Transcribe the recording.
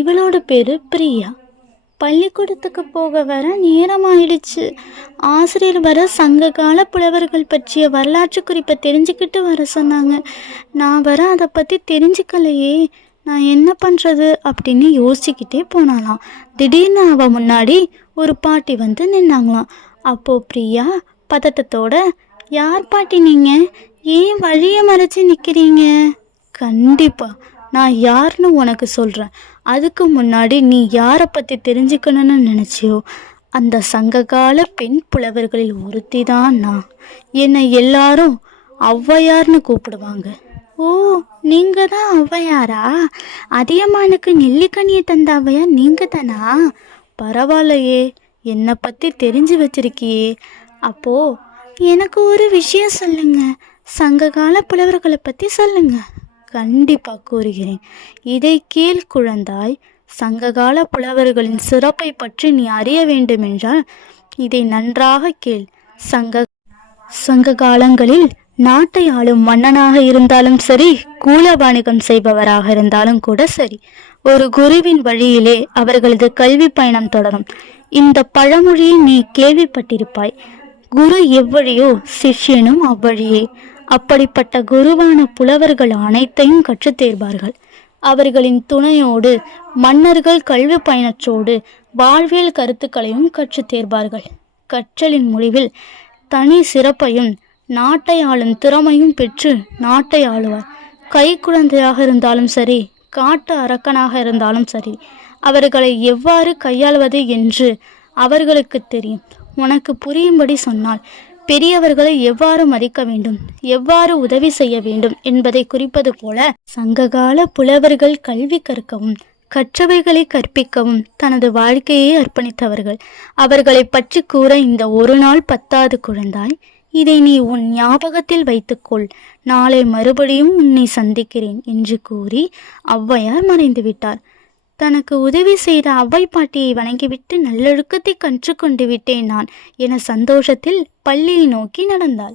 இவளோட பேரு பிரியா. பள்ளிக்கூடத்துக்கு போக வர நேரமாயிடுச்சு. ஆசிரியர் வர சங்ககால புலவர்கள் பற்றிய வரலாற்று குறிப்பை தெரிஞ்சுக்கிட்டு வர சொன்னாங்க. நான் வர அதை பற்றி தெரிஞ்சுக்கலையே, நான் என்ன பண்ணுறது அப்படின்னு யோசிச்சுக்கிட்டே போனாலாம். திடீர்னு அவள் முன்னாடி ஒரு பாட்டி வந்து நின்னாங்களாம். அப்போது பிரியா பதட்டத்தோட, யார் பாட்டி நீங்கள்? ஏன் வழியை மறைச்சி நிற்கிறீங்க? கண்டிப்பாக நான் யாருன்னு உனக்கு சொல்கிறேன். அதுக்கு முன்னாடி நீ யாரை பற்றி தெரிஞ்சுக்கணும்னு நினச்சியோ அந்த சங்ககால பெண் புலவர்களில் ஒருத்தி தான் நான். என்னை எல்லாரும் ஔவையார்னு கூப்பிடுவாங்க. ஓ, நீங்கள் தான் ஔவையாரா? அதியமானுக்கு நெல்லிக்கனியை தந்த ஔவையார் நீங்கள் தானா? பரவாயில்லையே, என்னை பற்றி தெரிஞ்சு வச்சிருக்கியே. அப்போது எனக்கு ஒரு விஷயம் சொல்லுங்க, சங்ககால புலவர்களை பற்றி சொல்லுங்க. கண்டிப்பாக கூறுகிறேன். இதை கேள் குழந்தாய். சங்ககால புலவர்களின் சிறப்பை பற்றி நீ அறிய வேண்டுமென்றால் இதை நன்றாக கேள். சங்க காலங்களில் நாட்டை ஆளும் மன்னனாக இருந்தாலும் சரி, கூல வாணிகம் செய்பவராக இருந்தாலும் கூட சரி, ஒரு குருவின் வழியிலே அவர்களது கல்வி பயணம் தொடரும். இந்த பழமொழியை நீ கேள்விப்பட்டிருப்பாய். குரு எவ்வழியோ சிஷ்யனும் அவ்வழியே. அப்படிப்பட்ட குருவான புலவர்கள் அனைத்தையும் கற்றுத்தேர்வார்கள். அவர்களின் துணையோடு மன்னர்கள் கல்வி பயணத்தோடு வாழ்வியல் கருத்துக்களையும் கற்றுத்தேர்வார்கள். கற்றலின் முடிவில் தனி சிறப்பையும் நாட்டை ஆளும் திறமையும் பெற்று நாட்டை ஆளுவார். கை குழந்தையாக இருந்தாலும் சரி, காட்டு அரக்கனாக இருந்தாலும் சரி, அவர்களை எவ்வாறு கையாள்வது என்று அவர்களுக்கு தெரியும். உனக்கு புரியும்படி சொன்னால், பெரியவர்களை எவ்வாறு மதிக்க வேண்டும், எவ்வாறு உதவி செய்ய வேண்டும் என்பதை குறிப்பது போல சங்ககால புலவர்கள் கல்வி கற்கவும் கற்றவைகளை கற்பிக்கவும் தனது வாழ்க்கையை அர்ப்பணித்தவர்கள். அவர்களை பற்றி கூற இந்த ஒரு நாள் பத்தாது குழந்தாய். இதை நீ உன் ஞாபகத்தில் வைத்துக்கொள். நாளை மறுபடியும் உன்னை சந்திக்கிறேன் என்று கூறி ஔவையார் மறைந்து விட்டார். தனக்கு உதவி செய்த அவ்வை பாட்டியை வணங்கிவிட்டு நல்லொழுக்கத்தை கற்றுக்கொண்டு விட்டேன் நான் என சந்தோஷத்தில் பள்ளியை நோக்கி நடந்தாள்.